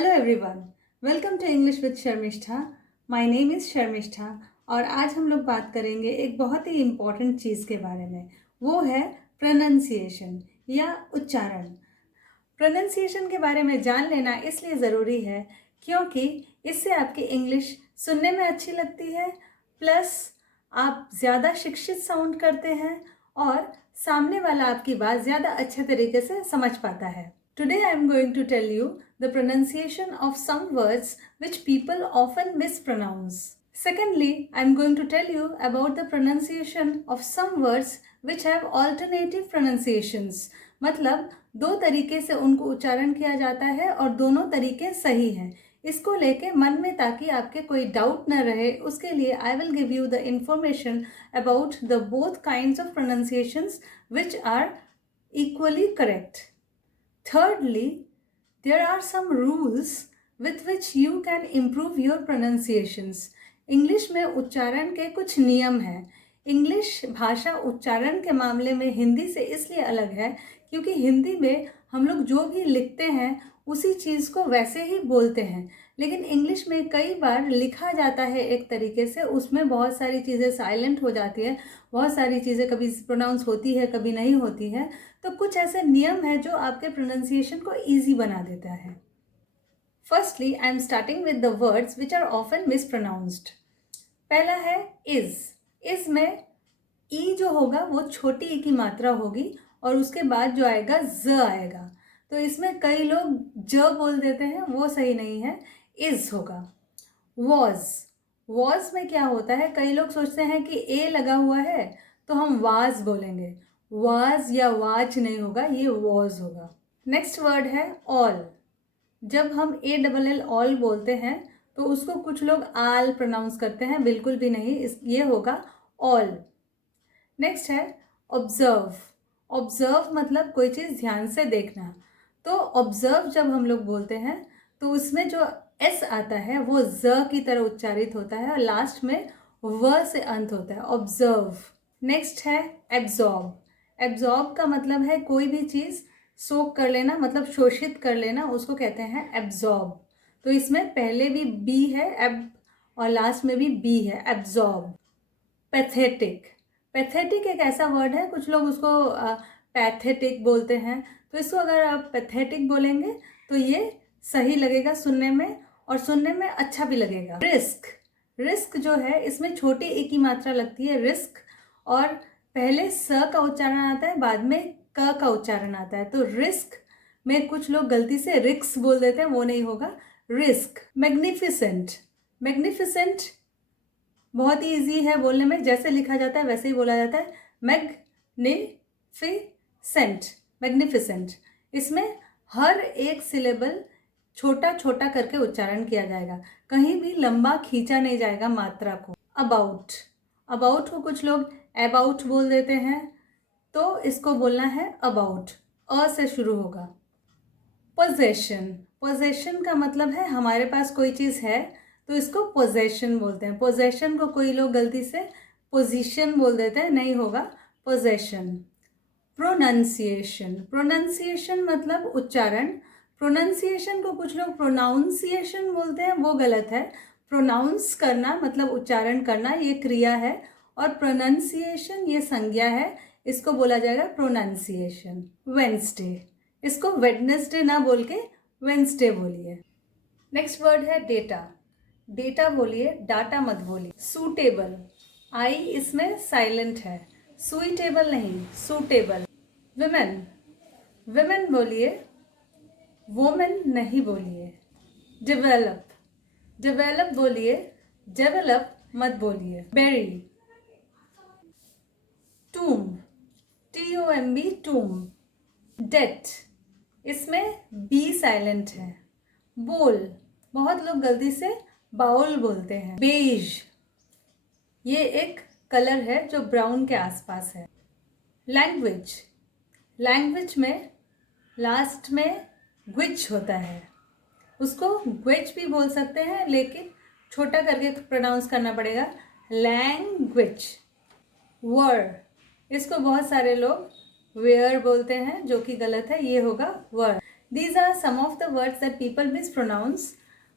Hello everyone, welcome to English with Sharmistha. My name is Sharmistha और आज हम लोग बात करेंगे एक बहुत ही इम्पॉर्टेंट चीज़ के बारे में। वो है प्रोनंसिएशन या उच्चारण। प्रोनंसिएशन के बारे में जान लेना इसलिए ज़रूरी है क्योंकि इससे आपकी इंग्लिश सुनने में अच्छी लगती है, प्लस आप ज़्यादा शिक्षित साउंड करते हैं और सामने वाला आपकी बात ज़्यादा अच्छे तरीके से समझ पाता है। Today I am going to tell you the pronunciation of some words which people often mispronounce. Secondly, I am going to tell you about the pronunciation of some words which have alternative pronunciations. मतलब दो तरीके से उनको उच्चारण किया जाता है और दोनों तरीके सही हैं। इसको लेके मन में ताकि आपके कोई डाउट न रहे, उसके लिए I will give you the information about the both kinds of pronunciations which are equally correct. Thirdly, there are some rules with which you can improve your pronunciations. English में उच्चारण के कुछ नियम हैं। इंग्लिश भाषा उच्चारण के मामले में हिंदी से इसलिए अलग है क्योंकि हिंदी में हम लोग जो भी लिखते हैं उसी चीज़ को वैसे ही बोलते हैं, लेकिन इंग्लिश में कई बार लिखा जाता है एक तरीके से, उसमें बहुत सारी चीज़ें साइलेंट हो जाती है, बहुत सारी चीज़ें कभी प्रोनाउंस होती है कभी नहीं होती है। तो कुछ ऐसे नियम हैं जो आपके प्रोनाउंसिएशन को ईजी बना देता है। Firstly I am starting with the words which are often mispronounced. पहला है इज में ई जो होगा वो छोटी ई की मात्रा होगी और उसके बाद जो आएगा ज आएगा, तो इसमें कई लोग ज बोल देते हैं, वो सही नहीं है, इज होगा। वॉज में क्या होता है, कई लोग सोचते हैं कि ए लगा हुआ है तो हम वाज बोलेंगे, वाज या वाज नहीं होगा, ये वॉज होगा। नेक्स्ट वर्ड है ऑल। जब हम ALL ऑल बोलते हैं तो उसको कुछ लोग आल प्रोनाउंस करते हैं, बिल्कुल भी नहीं, ये होगा ऑल। नेक्स्ट है ऑब्जर्व। ऑब्जर्व मतलब कोई चीज़ ध्यान से देखना। तो ऑब्जर्व जब हम लोग बोलते हैं तो उसमें जो एस आता है वो ज की तरह उच्चारित होता है और लास्ट में व से अंत होता है, ऑब्जर्व। नेक्स्ट है एब्जॉर्ब। एब्जॉर्ब का मतलब है कोई भी चीज़ सोख कर लेना, मतलब शोषित कर लेना, उसको कहते हैं एब्जॉर्ब। तो इसमें पहले भी बी है एब और लास्ट में भी बी है, एब्जॉर्ब। पैथेटिक। पैथेटिक एक ऐसा वर्ड है, कुछ लोग उसको पैथेटिक बोलते हैं, तो इसको अगर आप पैथेटिक बोलेंगे तो ये सही लगेगा सुनने में और सुनने में अच्छा भी लगेगा। रिस्क जो है इसमें छोटी ए की मात्रा लगती है, रिस्क, और पहले स का उच्चारण आता है, बाद में क का उच्चारण आता है, तो रिस्क में कुछ लोग गलती से रिक्स बोल देते हैं, वो नहीं होगा, रिस्क। मैग्निफिसेंट बहुत ही ईजी है बोलने में, जैसे लिखा जाता है वैसे ही बोला जाता है, मैग्निफिसेंट। इसमें हर एक सिलेबल छोटा छोटा करके उच्चारण किया जाएगा, कहीं भी लंबा खींचा नहीं जाएगा मात्रा को। अबाउट को कुछ लोग अबाउट बोल देते हैं, तो इसको बोलना है अबाउट, अ से शुरू होगा। पोजेशन का मतलब है हमारे पास कोई चीज़ है तो इसको पोजेशन बोलते हैं। पोजेशन को कोई लोग गलती से पोजीशन बोल देते हैं, नहीं होगा, पोजेशन। प्रोनंसिएशन मतलब उच्चारण। प्रोनंसिएशन को कुछ लोग प्रोनाउंसिएशन बोलते हैं, वो गलत है। प्रोनाउंस करना मतलब उच्चारण करना, ये क्रिया है, और प्रोनंसिएशन ये संज्ञा है, इसको बोला जाएगा प्रोनंसिएशन। वेंसडे, इसको वेडनेसडे ना बोल के वेंसडे बोलिए। नेक्स्ट वर्ड है डेटा बोलिए, डाटा मत बोलिए। सूटेबल, आई इसमें साइलेंट है, सुइटेबल नहीं, सूटेबल। विमेन बोलिए, वोमेन नहीं बोलिए। डेवलप बोलिए, डेवलप मत बोलिए। बेरी। TOMB टूम। डेट, इसमें बी साइलेंट है। बोल, बहुत लोग गलती से बाउल बोलते हैं। बेज, ये एक कलर है जो ब्राउन के आसपास है। लैंग्वेज में लास्ट में ग्विच होता है, उसको ग्विच भी बोल सकते हैं लेकिन छोटा करके प्रोनाउंस करना पड़ेगा, लैंग्वेज। इसको बहुत सारे लोग वेयर बोलते हैं जो कि गलत है, ये होगा वर। These are some of the words that people mispronounce,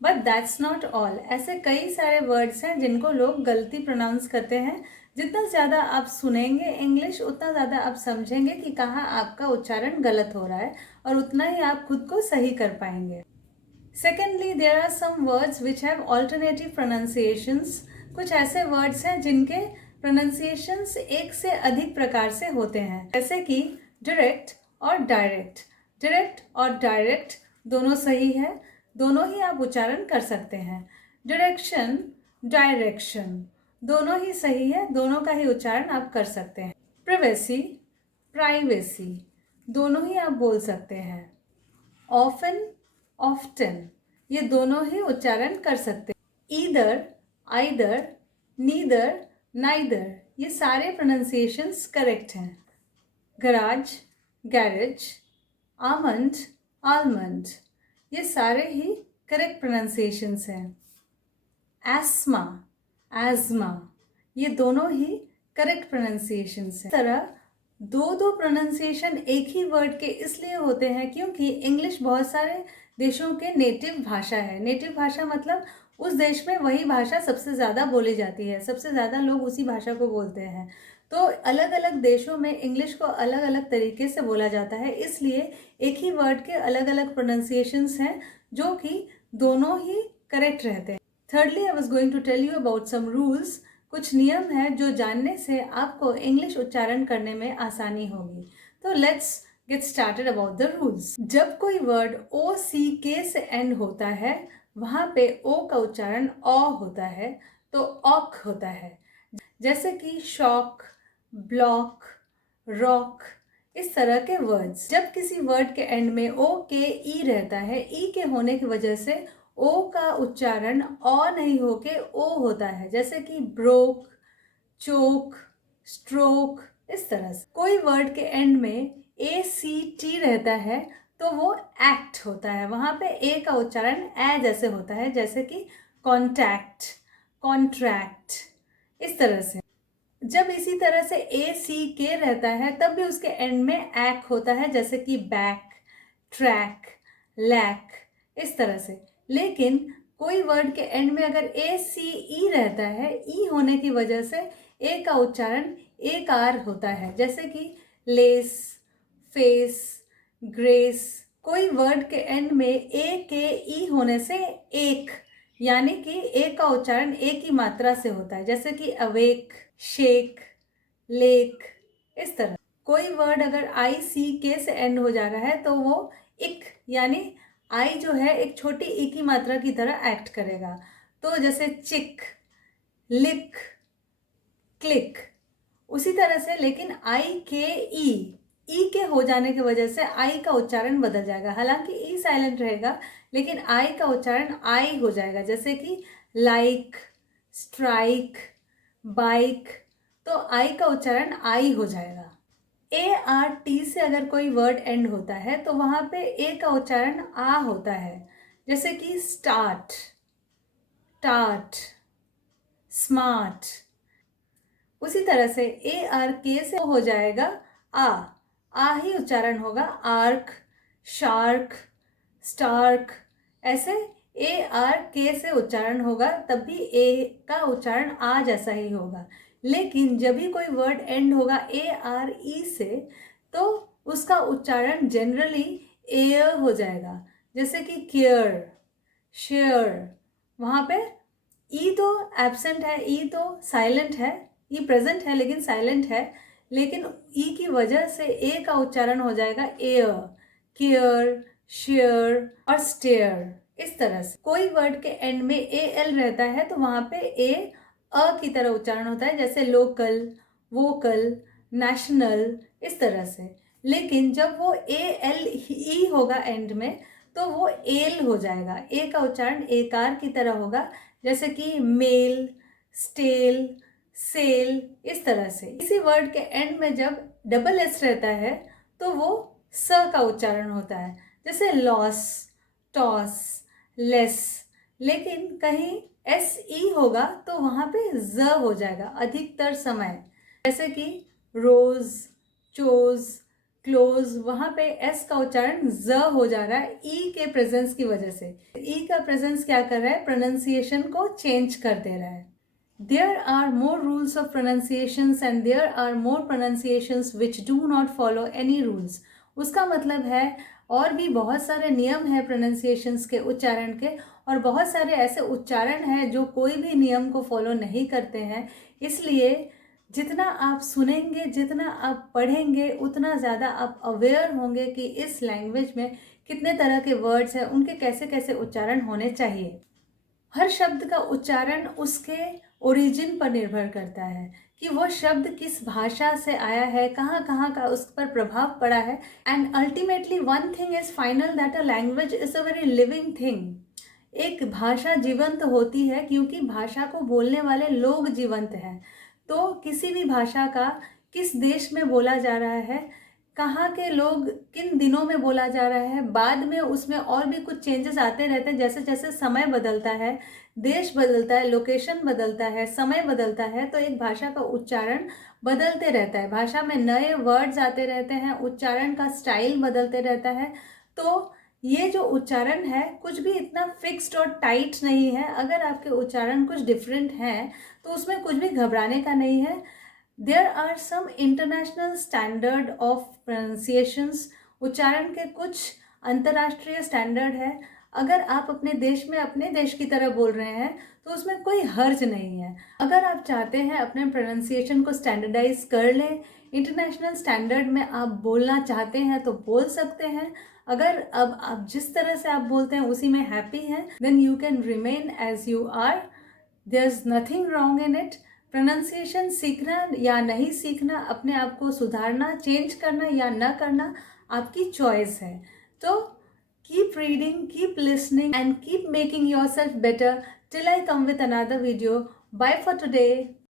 but that's not all. ऐसे कई सारे वर्ड्स हैं जिनको लोग गलती प्रोनाउंस करते हैं. जितना ज़्यादा आप सुनेंगे इंग्लिश उतना ज़्यादा आप समझेंगे कि कहाँ आपका उच्चारण गलत हो रहा है और उतना ही आप खुद को सही कर पाएंगे. Secondly, there are some words which have alternative pronunciations. कुछ ऐसे वर्ड्स हैं जिनके pronunciations एक से अधिक प्रकार से होते हैं, जैसे कि direct और direct. Direct और direct दोनों सही है, दोनों ही आप उच्चारण कर सकते हैं. Direction, direction दोनों ही सही है, दोनों का ही उच्चारण आप कर सकते हैं. Privacy, privacy दोनों ही आप बोल सकते हैं. Often, often ये दोनों ही उच्चारण कर सकते हैं. Either, either, neither, neither ये सारे pronunciations करेक्ट हैं. Garage, garage, almond, almond ये सारे ही करेक्ट pronunciations हैं. Asthma, asthma ये दोनों ही करेक्ट pronunciations हैं. इस तरह दो प्रोनाउंसिएशन एक ही वर्ड के इसलिए होते हैं क्योंकि इंग्लिश बहुत सारे देशों के नेटिव भाषा है. नेटिव भाषा मतलब उस देश में वही भाषा सबसे ज़्यादा बोली जाती है, सबसे ज़्यादा लोग उसी भाषा को बोलते हैं. तो अलग अलग देशों में इंग्लिश को अलग अलग तरीके से बोला जाता है, इसलिए एक ही वर्ड के अलग अलग प्रोनाउंसिएशंस हैं जो कि दोनों ही करेक्ट रहते हैं. Thirdly, I was going to tell you about some rules. कुछ नियम है जो जानने से आपको इंग्लिश उच्चारण करने में आसानी होगी. तो let's get started about the rules. जब कोई वर्ड ओ सी के से एंड होता है वहाँ पे ओ का उच्चारण ओ होता है, तो ऑक होता है. जैसे कि शॉक, ब्लॉक, रॉक इस तरह के वर्ड्स. जब किसी वर्ड के एंड में ओ के ई रहता है, ई के होने की वजह से ओ का उच्चारण ओ नहीं होके ओ होता है. जैसे कि ब्रोक, चोक, स्ट्रोक इस तरह से. कोई वर्ड के एंड में ए सी टी रहता है तो वो एक्ट होता है. वहाँ पे ए का उच्चारण ए जैसे होता है, जैसे कि कॉन्टैक्ट, कॉन्ट्रैक्ट इस तरह से. जब इसी तरह से ए सी के रहता है तब भी उसके एंड में एक्ट होता है, जैसे कि बैक, ट्रैक, लैक इस तरह से. लेकिन कोई वर्ड के एंड में अगर ए सी ई रहता है, ई होने की वजह से ए का उच्चारण ए कार होता है, जैसे कि लेस, फेस, ग्रेस. कोई वर्ड के एंड में ए के ई होने से एक, यानी कि ए का उच्चारण ए की मात्रा से होता है, जैसे कि अवेक, शेक, लेक इस तरह. कोई वर्ड अगर आई सी के से एंड हो जा रहा है तो वो इक, यानी आई जो है एक छोटी ई की मात्रा की तरह एक्ट करेगा. तो जैसे चिक, लिक, क्लिक उसी तरह से. लेकिन आई के ई के हो जाने की वजह से आई का उच्चारण बदल जाएगा. हालांकि ई साइलेंट रहेगा लेकिन आई का उच्चारण आई हो जाएगा, जैसे कि लाइक, स्ट्राइक, बाइक. तो आई का उच्चारण आई हो जाएगा. ए आर टी से अगर कोई वर्ड एंड होता है तो वहाँ पे ए का उच्चारण आ होता है, जैसे कि स्टार्ट, टार्ट, स्मार्ट. उसी तरह से ए आर के से हो जाएगा आ ही उच्चारण होगा. आर्क, शार्क, स्टार्क ऐसे ए आर के से उच्चारण होगा, तब भी ए का उच्चारण आ जैसा ही होगा. लेकिन जब भी कोई वर्ड एंड होगा ए आर ई से तो उसका उच्चारण जनरली एयर हो जाएगा, जैसे कि केयर, शेयर. वहाँ पे ई तो एब्सेंट है, ई तो साइलेंट है, ई प्रेजेंट है लेकिन साइलेंट है, लेकिन ई की वजह से ए का उच्चारण हो जाएगा एयर, केयर, शेयर और स्टेयर इस तरह से. कोई वर्ड के एंड में ए एल रहता है तो वहाँ पे ए अ की तरह उच्चारण होता है, जैसे लोकल, वोकल, नेशनल इस तरह से. लेकिन जब वो ए एल ई होगा एंड में तो वो एल हो जाएगा. ए का उच्चारण एकार की तरह होगा, जैसे कि मेल, स्टेल, सेल इस तरह से. इसी वर्ड के एंड में जब डबल एस रहता है तो वो स का उच्चारण होता है, जैसे लॉस, टॉस, लेस. लेकिन कहीं एस ई होगा तो वहाँ पे ज हो जाएगा अधिकतर समय, जैसे कि रोज, चोज, क्लोज, वहाँ पे एस का उच्चारण ज हो जा रहा है ई के प्रेजेंस की वजह से। ई का प्रेजेंस क्या कर रहा है, प्रोनाउंसिएशन को चेंज कर दे रहा है। There are more rules of pronunciations and there are more pronunciations which do not follow any rules. उसका मतलब है और भी बहुत सारे नियम हैं प्रोनाउंसिएशंस के, उच्चारण के, और बहुत सारे ऐसे उच्चारण हैं जो कोई भी नियम को फॉलो नहीं करते हैं। इसलिए जितना आप सुनेंगे, जितना आप पढ़ेंगे, उतना ज़्यादा आप अवेयर होंगे कि इस लैंग्वेज में कितने तरह के वर्ड्स हैं, उनके कैसे कैसे उच्चारण होने चाहिए। हर शब्द का उच्चारण उसके ओरिजिन पर निर्भर करता है कि वो शब्द किस भाषा से आया है, कहाँ कहाँ का उस पर प्रभाव पड़ा है। And ultimately one thing is final, that a language is a very living thing. एक भाषा जीवंत होती है क्योंकि भाषा को बोलने वाले लोग जीवंत हैं। तो किसी भी भाषा का किस देश में बोला जा रहा है, कहाँ के लोग किन दिनों में बोला जा रहा है, बाद में उसमें और भी कुछ चेंजेस आते रहते हैं। जैसे जैसे समय बदलता है, देश बदलता है, लोकेशन बदलता है, समय बदलता है, तो एक भाषा का उच्चारण बदलते रहता है। भाषा में नए वर्ड्स आते रहते हैं, उच्चारण का स्टाइल बदलते रहता है। तो ये जो उच्चारण है कुछ भी इतना फिक्स्ड और टाइट नहीं है। अगर आपके उच्चारण कुछ डिफरेंट हैं तो उसमें कुछ भी घबराने का नहीं है। There are some international standard of pronunciations. उच्चारण के कुछ अंतर्राष्ट्रीय स्टैंडर्ड है। अगर आप अपने देश में अपने देश की तरह बोल रहे हैं तो उसमें कोई हर्ज नहीं है। अगर आप चाहते हैं अपने प्रोनाउंसिएशन को स्टैंडर्डाइज कर लें, इंटरनेशनल स्टैंडर्ड में आप बोलना चाहते हैं तो बोल सकते हैं। अगर अब आप जिस तरह से आप बोलते हैं उसी में हैप्पी हैं, then you can remain as you are. There is nothing wrong in it. Pronunciation सीखना या नहीं सीखना, अपने आप को सुधारना, चेंज करना या न करना, आपकी चॉइस है। तो keep reading, keep listening, and keep making yourself better till I come with another video. Bye for today.